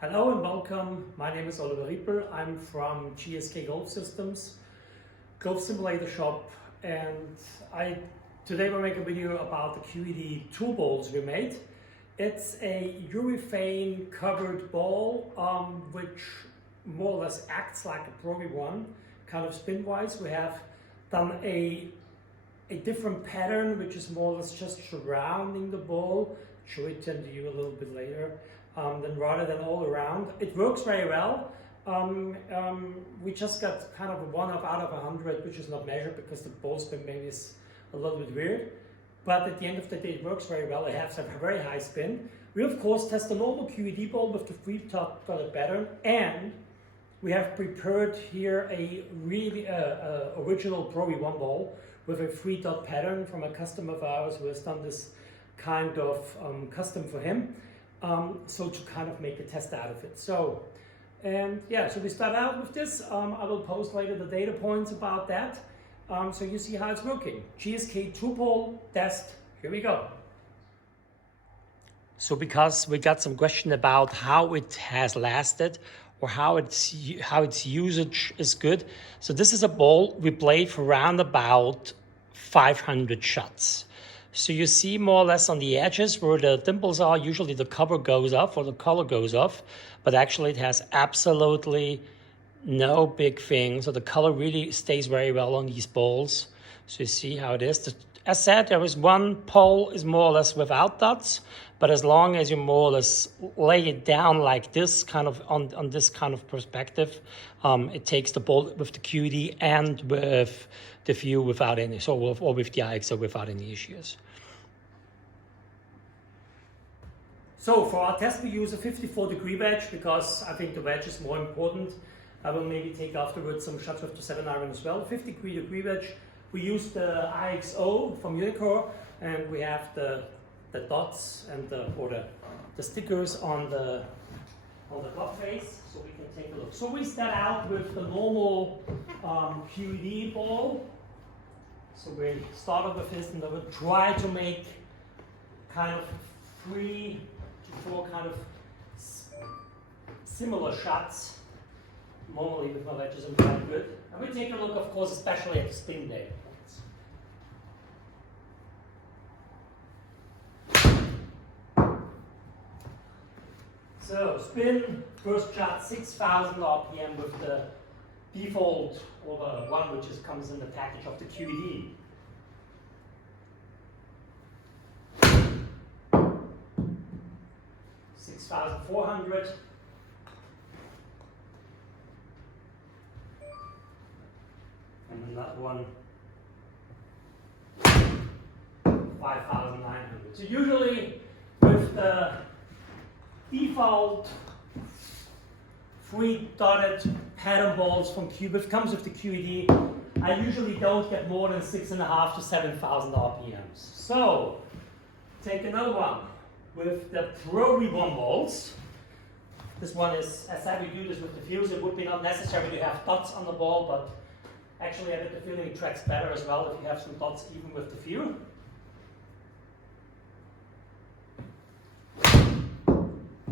Hello and welcome. My name is Oliver Riepel. I'm from GSK Golf Systems, golf simulator shop, and today we'll make a video about the QED tool balls we made. It's a urethane covered ball which more or less acts like a Pro V1, kind of spin-wise. We have done a different pattern which is more or less just surrounding the ball. Show it to you a little bit later. Then rather than all around. It works very well. We just got kind of a 1 out of 100, which is not measured because the ball spin maybe is a little bit weird. But at the end of the day, it works very well. It has a very high spin. We of course test the normal QED ball with the free top color pattern, and we have prepared here a really original Pro V1 ball with a 3-dot pattern from a customer of ours who has done this kind of custom for him. So to kind of make a test out of it. So we start out with this. I will post later the data points about that. So you see how it's working. GSK tool ball test, here we go. So because we got some question about how it has lasted or how its usage is good. So this is a ball we played for around about 500 shots. So you see more or less on the edges where the dimples are, usually the cover goes off or the color goes off, but actually it has absolutely no big thing. So the color really stays very well on these balls. So you see how it is. As said, there is one pole is more or less without dots, but as long as you more or less lay it down like this, kind of on this kind of perspective, it takes the ball with the QED and with the view without any, or with the IXO without any issues. So for our test, we use a 54-degree wedge because I think the wedge is more important. I will maybe take afterwards some shots with the 7-iron as well. 50-degree wedge. We use the IXO from Unicore, and we have the dots and the stickers on the club face, so we can take a look. So we start out with the normal QED ball. So we start with this, and then we try to make kind of 3 to 4 kind of similar shots. Normally with my wedges I'm quite good. And we take a look, of course, especially at the spin data points. So spin, first shot 6,000 RPM with the default, or the one which comes in the package of the QED. $6,400. And another one, 5,900. So usually with the default 3-dotted pattern balls from Cube, comes with the QED, I usually don't get more than 6,500 to 7,000 RPMs. So take another one with the Pro V1 balls. This one is, as I said, we do this with the fuse. It would be not necessary to have dots on the ball, but actually I get the feeling it tracks better as well if you have some dots even with the fuse.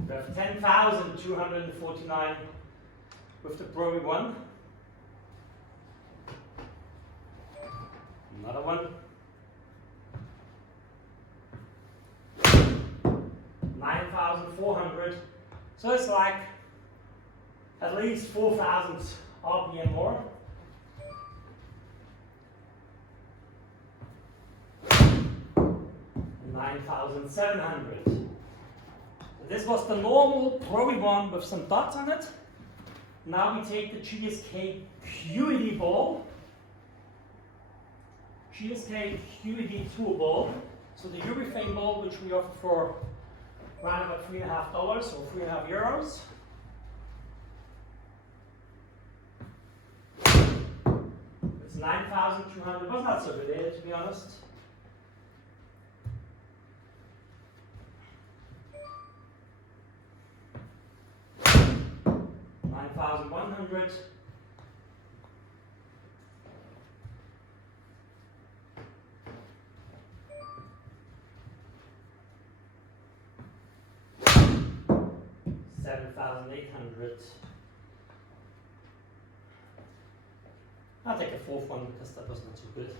We have 10,249 with the Pro V1. Another one. 9,400. So it's like at least 4,000 RPM more. And 9,700. This was the normal Pro V1 with some dots on it. Now we take the GSK QED ball. GSK QED tool ball. So the urethane ball, which we offer for around about $3.50 or €3.50. It's 9,200. It was not so good, to be honest. $9,100. 7,800. I'll take a fourth one because that was not so good.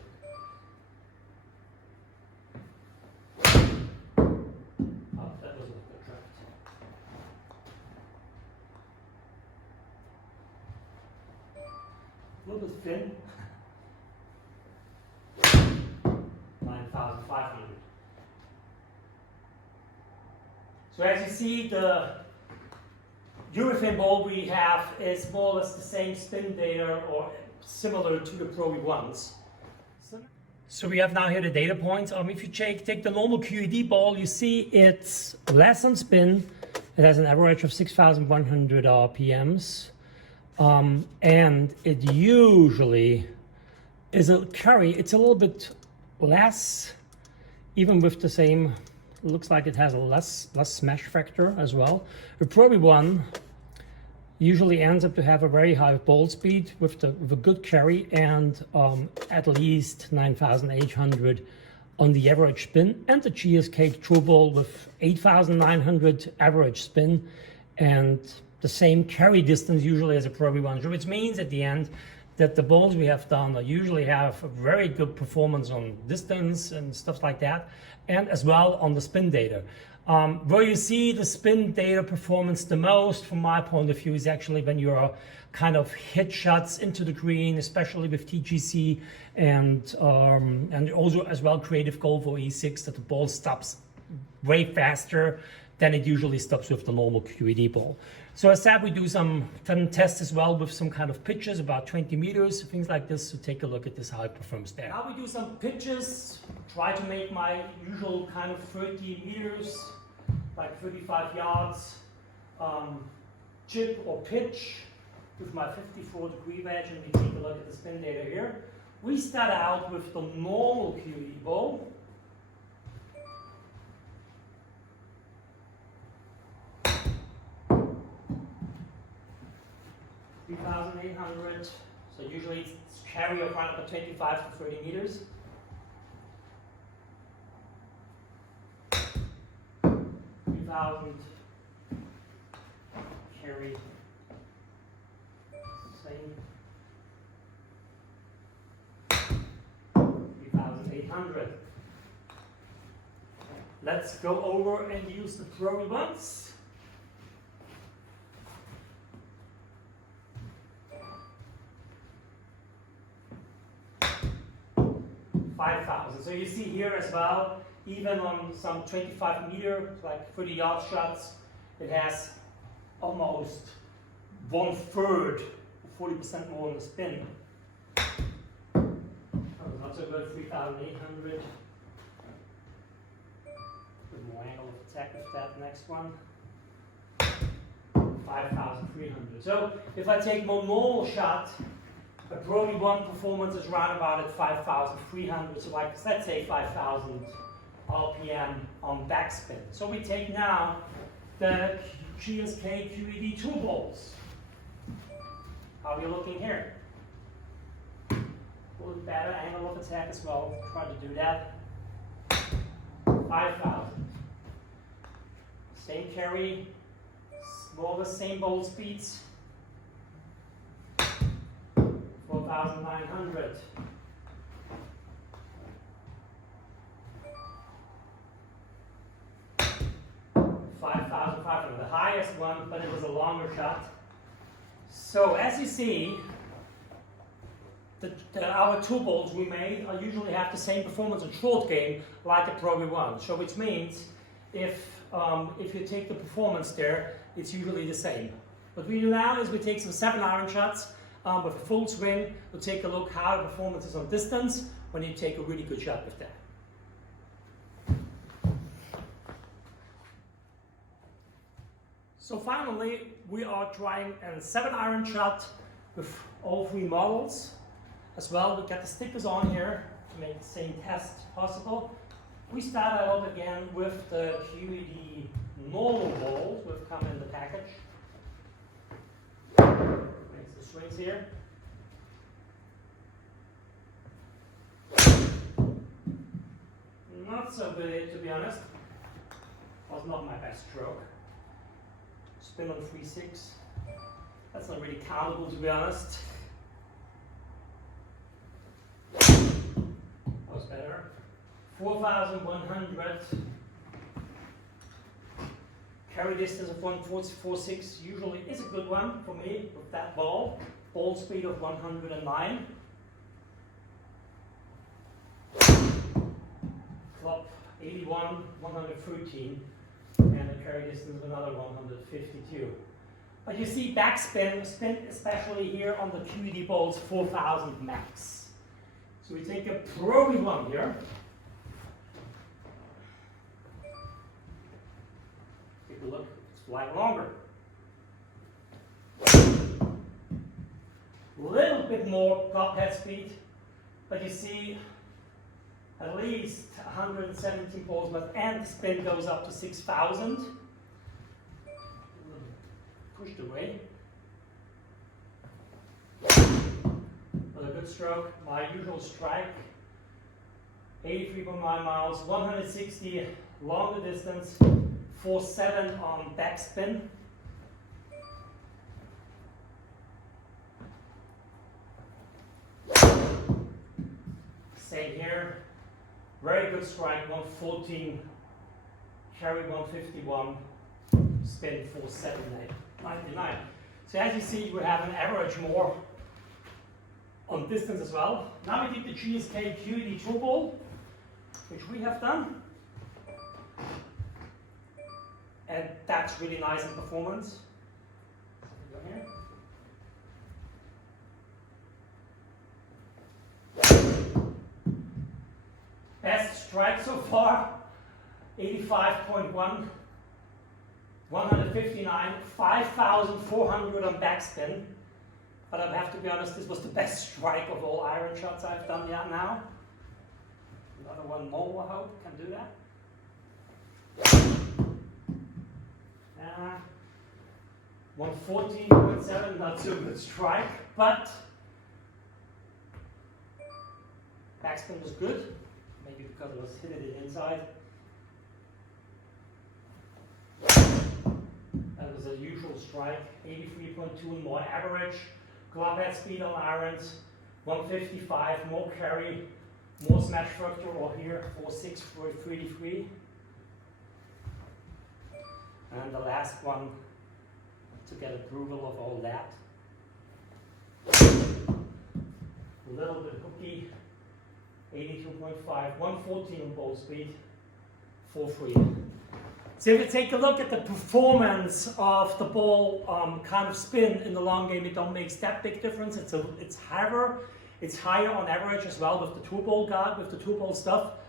Oh, that was not good track. A little bit thin. 9,500. So as you see, the urethane ball we have is more or less the same spin data or similar to the Pro V1s. So we have now here the data points. If you take the normal QED ball, you see it's less on spin. It has an average of 6,100 RPMs. And it usually is a carry. It's a little bit less, even with the same. Looks like it has a less smash factor as well. The Pro V1 usually ends up to have a very high ball speed with a good carry and at least 9,800 on the average spin, and the GSK True Ball with 8,900 average spin and the same carry distance usually as a Pro V1, which means at the end that the balls we have done usually have a very good performance on distance and stuff like that, and as well on the spin data. Where you see the spin data performance the most, from my point of view, is actually when you're kind of hit shots into the green, especially with TGC and also as well Creative Golf or E6, that the ball stops way faster than it usually stops with the normal QED ball. So as said, we do some tests as well with some kind of pitches, about 20 meters, things like this. So take a look at this, how it performs there. Now we do some pitches, try to make my usual kind of 30 meters, like 35 yards, chip or pitch with my 54-degree wedge, and we take a look at the spin data here. We start out with the normal QED ball. $3,800, so usually it's carry of around 25 to 30 meters. Carry, same. 3,800. Let's go over and use the Pro V1s. 5,000. So you see here as well, even on some 25 meter, like 30 yard shots, it has almost 1/3, 40% more on the spin. Oh, not so good, 3,800. Good more angle of attack with that next one. 5,300. So if I take more normal shot, a Pro V1 performance is round about at 5,300, so like, let's say 5,000 RPM on backspin. So we take now the GSK QED 2 balls. How are you looking here? A little better angle of attack as well, try to do that. 5,000. Same carry, more the same ball speeds. 4,900. 5,500, the highest one, but it was a longer shot. So as you see, our 2 balls we made usually have the same performance in short game like a Pro V1. So which means if you take the performance there, it's usually the same. What we do now is we take some 7-iron shots with a full swing. We'll take a look how the performance is on distance when you take a really good shot with that. So finally, we are trying a 7-iron shot with all 3 models. As well, we got the stickers on here to make the same test possible. We start out again with the QED normal balls, which come in the package. Makes the swings here. Not so good, to be honest. Was not my best stroke. spin on 3.6. That's not really countable, to be honest. That was better. 4,100. Carry distance of 1.46 usually is a good one for me with that ball. Ball speed of 109. Club 81, 113, and a carry distance of another 152. But you see backspin, especially here on the QED balls, 4,000 max. So we take a Pro V1 here. Take a look, it's flying longer. A little bit more club head speed, but you see at least 117 balls, but and the spin goes up to 6,000. Pushed away. With a good stroke, my usual strike, 83.9 miles, 160 longer distance, 4.7 on backspin. Same here, very good strike, 114, carry 151, spin 4.799. So as you see, we have an average more on distance as well. Now we did the GSK QED Tour Ball, which we have done. And that's really nice in performance. Go here. Best strike so far, 85.1, 159, 5,400 on backspin. But I have to be honest, this was the best strike of all iron shots I've done yet now. Another one more, I hope, can do that. 114.7, not so good strike, but backspin was good. Maybe because it was hitting it inside. That was a usual strike, 83.2 and more average. Club head speed on irons, 155, more carry, more smash structure, or here 4.6 for 33. And the last one to get approval of all that. A little bit hooky, 82.5, 114 on ball speed, 4.3. So if you take a look at the performance of the ball kind of spin in the long game, it don't make that big difference. It's higher on average as well with the two ball guard, with the two ball stuff.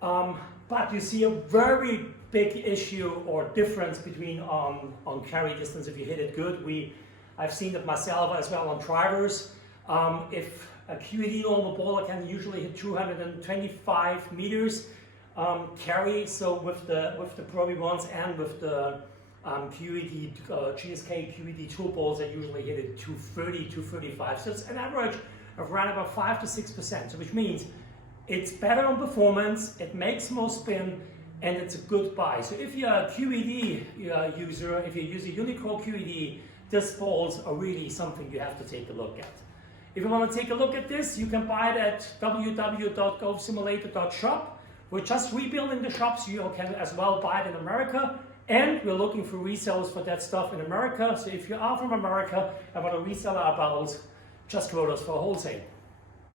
But you see a very big issue or difference between on carry distance if you hit it good. I've seen it myself as well on drivers. If a QED normal ball can usually hit 225 meters carry, so with the Pro V1s and with the QED GSK QED tool balls, they usually hit it 230, 235. So it's an average of around about 5 to 6%. So which means it's better on performance, it makes more spin, and it's a good buy. So if you're a QED user, if you use a Unicro QED, these balls are really something you have to take a look at. If you want to take a look at this, you can buy it at www.golfsimulator.shop. We're just rebuilding the shops. You can as well buy it in America, and we're looking for resellers for that stuff in America. So if you are from America and want to resell our balls, just quote us for wholesale.